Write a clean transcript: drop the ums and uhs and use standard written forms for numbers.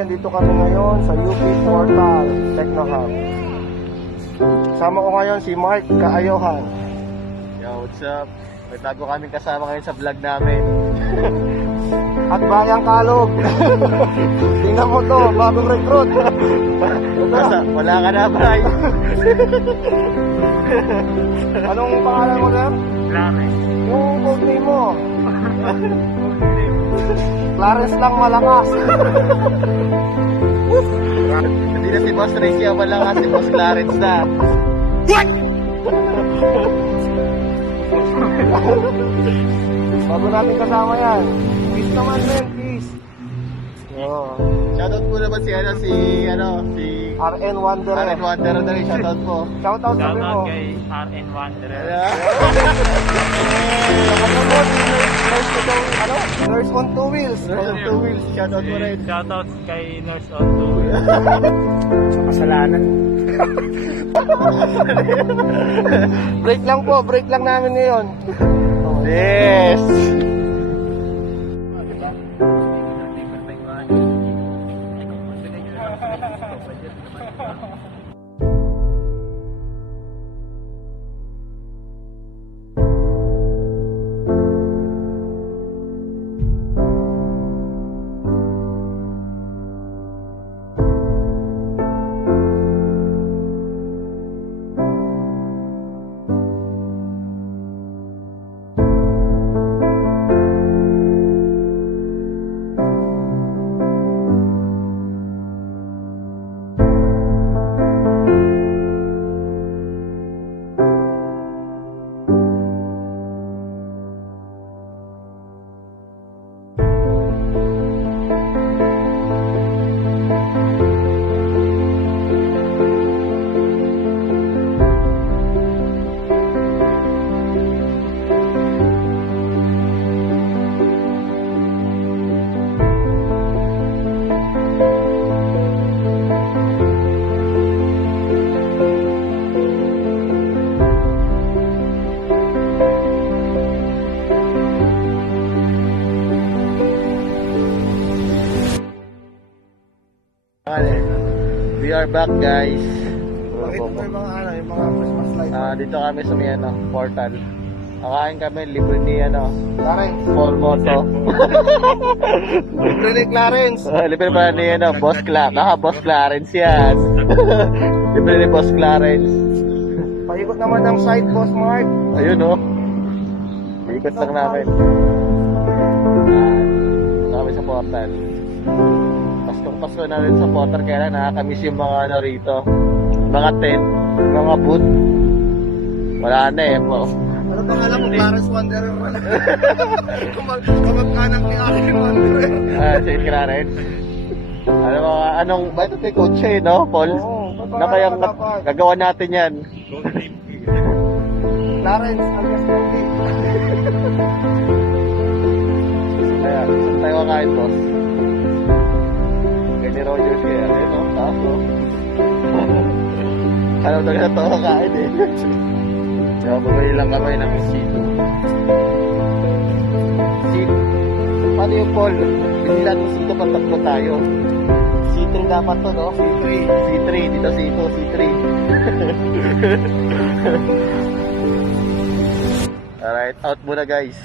boy, andito kami ngayon sa UP Portal Techno Hub. Kasama ko ngayon si Mark Kaayohan. Yo, what's up? May bago kaming kasama ngayon sa vlog namin. At Bayang Kalog. Tingnan mo to, bagong recruit. Wala ka na, Bray. Anong pangalan mo na? Clarence. Yung code name mo. Clarence lang malakas. Hindi na si Boss Ricky, wala nga si Boss Clarence na. What? Bago natin kasama yan. Peace naman, men, peace. Oo. Shoutout po naman si RN Wanderer. RN Wanderer na rin, shoutout po. Shoutout sabi mo. Shoutout kay RN Wanderer. Nurse on two wheels. Shoutout mo rin. Shoutout kay Nurse on Two. Sa kasalanan. Break lang po, break lang namin ngayon. Yes! We are back, guys. Bakit ito yung mga Christmas lights? Dito kami sa may portal. Kakain kami, libre ni Clarence. Paul Moto. Libre ni Clarence. Libre pa ni Boss Clarence. Boss Clarence yan. Libre ni Boss Clarence. Paikot naman ng site, Boss Mark. Ayun, oh. Ikot lang namin. Kami sa portal. Paskong-pasko na rin sa portal, kaya lang nakakamiss yung mga rito. Mga tent, mga booth. Wala na eh po. Ano pangalan mo? Clarence Wanderer. Kamag-anak ni RN Wanderer. Si Clarence. Ba ito kay Coach no, Paul? Oo, Na kaya gagawa natin yan. Clarence, alias Goldie. Kaya, saan tayo kakain, boss? Kay ni Rogers kaya, ayun o, taas o. Alam talaga ito kakain eh. Kaya bumili lang kami ng sito. Sito? Paano yung Paul? Bili lang yung sito pag tatlo tayo. C3 dapat to, no? C3. C3, dito sito, C3. Alright, out muna guys.